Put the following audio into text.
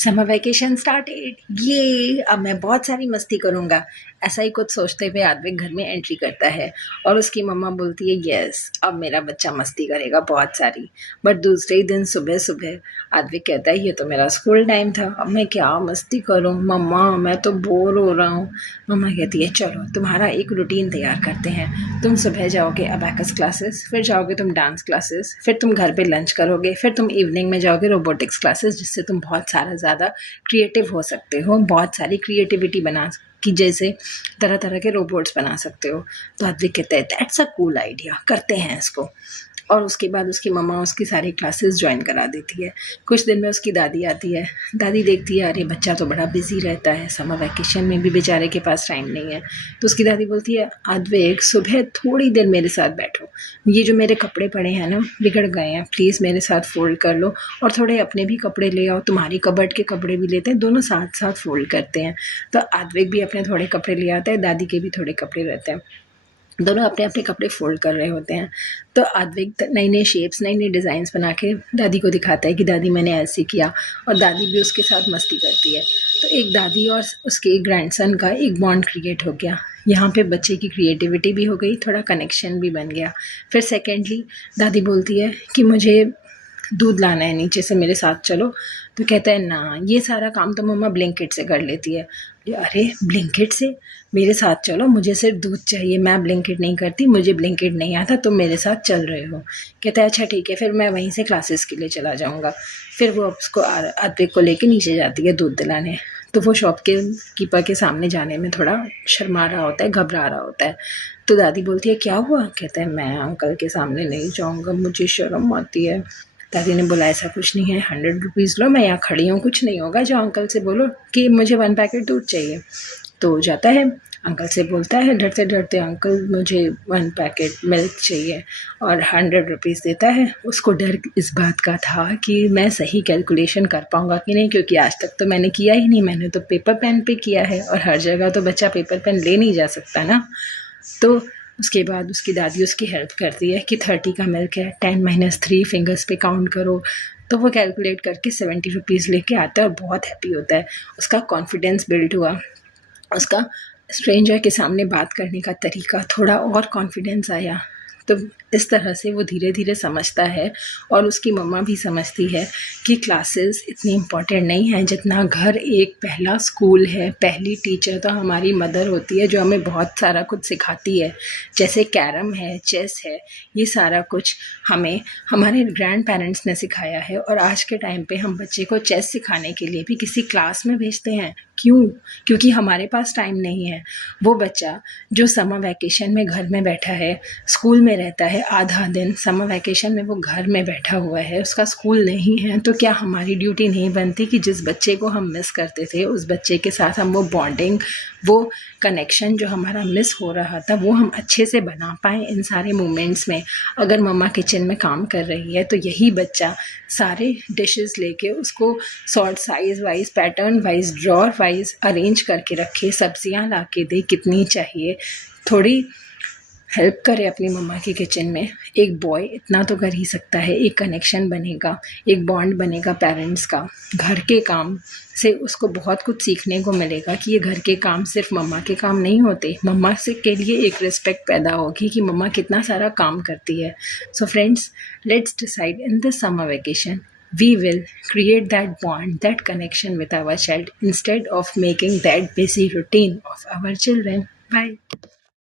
Summer vacation started, ये अब मैं बहुत सारी मस्ती करूँगा। ऐसा ही कुछ सोचते हुए आद्विक घर में एंट्री करता है और उसकी मम्मा बोलती है यस, अब मेरा बच्चा मस्ती करेगा बहुत सारी। बट दूसरे ही दिन सुबह सुबह आद्विक कहता है ये तो मेरा स्कूल टाइम था, अब मैं क्या मस्ती करूँ मम्मा, मैं तो बोर हो रहा हूँ। मम्मा कहती है चलो तुम्हारा एक रूटीन तैयार करते हैं, तुम सुबह जाओगे अबैकस क्लासेस, फिर जाओगे तुम डांस क्लासेस, फिर तुम घर पे लंच करोगे, फिर तुम इवनिंग में जाओगे रोबोटिक्स क्लासेस, जिससे तुम बहुत ज़्यादा क्रिएटिव हो सकते हो, बहुत सारी क्रिएटिविटी बना कि जैसे तरह तरह के रोबोट्स बना सकते हो। तो आद्विक कहते हैं दैट्स अ कूल आइडिया, करते हैं इसको। और उसके बाद उसकी मम्मा उसकी सारी क्लासेस ज्वाइन करा देती है। कुछ दिन में उसकी दादी आती है। दादी देखती है अरे बच्चा तो बड़ा बिजी रहता है, समर वैकेशन में भी बेचारे के पास टाइम नहीं है। तो उसकी दादी बोलती है आद्विक सुबह थोड़ी देर मेरे साथ बैठो, ये जो मेरे कपड़े पड़े हैं ना बिगड़ गए हैं, प्लीज़ मेरे साथ फोल्ड कर लो, और थोड़े अपने भी कपड़े ले आओ, तुम्हारी कबर्ड के कपड़े भी लेते हैं, दोनों साथ साथ फोल्ड करते हैं। तो आद्विक भी अपने थोड़े कपड़े ले आता है, दादी के भी थोड़े कपड़े रहते हैं, दोनों अपने अपने कपड़े फोल्ड कर रहे होते हैं। तो आद्विक नई नई शेप्स नई नई डिज़ाइंस बना के दादी को दिखाता है कि दादी मैंने ऐसे किया, और दादी भी उसके साथ मस्ती करती है। तो एक दादी और उसके ग्रैंडसन का एक बॉन्ड क्रिएट हो गया। यहाँ पे बच्चे की क्रिएटिविटी भी हो गई, थोड़ा कनेक्शन भी बन गया। फिर सेकेंडली दादी बोलती है कि मुझे दूध लाना है नीचे से, मेरे साथ चलो। तो कहता है ना, ये सारा काम तो मम्मा ब्लिंकिट से कर लेती है। अरे ब्लिंकिट से, मेरे साथ चलो, मुझे सिर्फ दूध चाहिए, मैं ब्लिंकिट नहीं करती, मुझे ब्लिंकिट नहीं आता, तुम मेरे साथ चल रहे हो। कहता है अच्छा ठीक है, फिर मैं वहीं से क्लासेस के लिए चला जाऊँगा। फिर वो उसको आद्विक को लेके नीचे जाती है दूध दिलाने। तो वो शॉप के कीपर के सामने जाने में थोड़ा शर्मा रहा होता है, घबरा रहा होता है। तो दादी बोलती है क्या हुआ? कहता है मैं अंकल के सामने नहीं जाऊँगा, मुझे शर्म आती है। दादी ने बोला ऐसा कुछ नहीं है, 100 रुपीज़ लो, मैं यहाँ खड़ी हूँ, कुछ नहीं होगा, जाओ अंकल से बोलो कि मुझे 1 पैकेट दूध चाहिए। तो जाता है, अंकल से बोलता है डरते डरते अंकल मुझे 1 पैकेट मिल्क चाहिए, और 100 रुपीज़ देता है। उसको डर इस बात का था कि मैं सही कैलकुलेशन कर पाऊँगा कि नहीं, क्योंकि आज तक तो मैंने किया ही नहीं, मैंने तो पेपर पेन पे किया है, और हर जगह तो बच्चा पेपर पेन ले नहीं जा सकता ना। तो उसके बाद उसकी दादी उसकी हेल्प करती है कि 30 का मिल्क है, 10 माइनस 3 फिंगर्स पे काउंट करो। तो वो कैलकुलेट करके 70 रुपीज़ लेके आता है और बहुत हैप्पी होता है। उसका कॉन्फिडेंस बिल्ड हुआ, उसका स्ट्रेंजर के सामने बात करने का तरीका थोड़ा और कॉन्फिडेंस आया। तो इस तरह से वो धीरे धीरे समझता है, और उसकी मम्मा भी समझती है कि क्लासेस इतनी इम्पॉर्टेंट नहीं है जितना घर एक पहला स्कूल है। पहली टीचर तो हमारी मदर होती है जो हमें बहुत सारा कुछ सिखाती है, जैसे कैरम है, चेस है, ये सारा कुछ हमें हमारे ग्रैंड पेरेंट्स ने सिखाया है। और आज के टाइम पे हम बच्चे को चेस सिखाने के लिए भी किसी क्लास में भेजते हैं, क्यों? क्योंकि हमारे पास टाइम नहीं है। वो बच्चा जो समर वैकेशन में घर में बैठा है, स्कूल में रहता है आधा दिन, समर वैकेशन में वो घर में बैठा हुआ है, उसका स्कूल नहीं है, तो क्या हमारी ड्यूटी नहीं बनती कि जिस बच्चे को हम मिस करते थे उस बच्चे के साथ हम वो बॉन्डिंग, वो कनेक्शन जो हमारा मिस हो रहा था, वो हम अच्छे से बना पाएँ इन सारे मोमेंट्स में। अगर मम्मा किचन में काम कर रही है तो यही बच्चा सारे डिशेस लेके उसको sort size wise, pattern wise, drawer wise arrange करके रखे, सब्जियां ला के दे कितनी चाहिए, थोड़ी हेल्प करे अपनी मम्मा की किचन में। एक बॉय इतना तो कर ही सकता है, एक कनेक्शन बनेगा, एक बॉन्ड बनेगा पेरेंट्स का। घर के काम से उसको बहुत कुछ सीखने को मिलेगा कि ये घर के काम सिर्फ मम्मा के काम नहीं होते, मम्मा से के लिए एक रिस्पेक्ट पैदा होगी कि मम्मा कितना सारा काम करती है। So friends, let's decide in this summer vacation we will create that bond, that connection with our child, instead of making that busy routine of our children. Bye.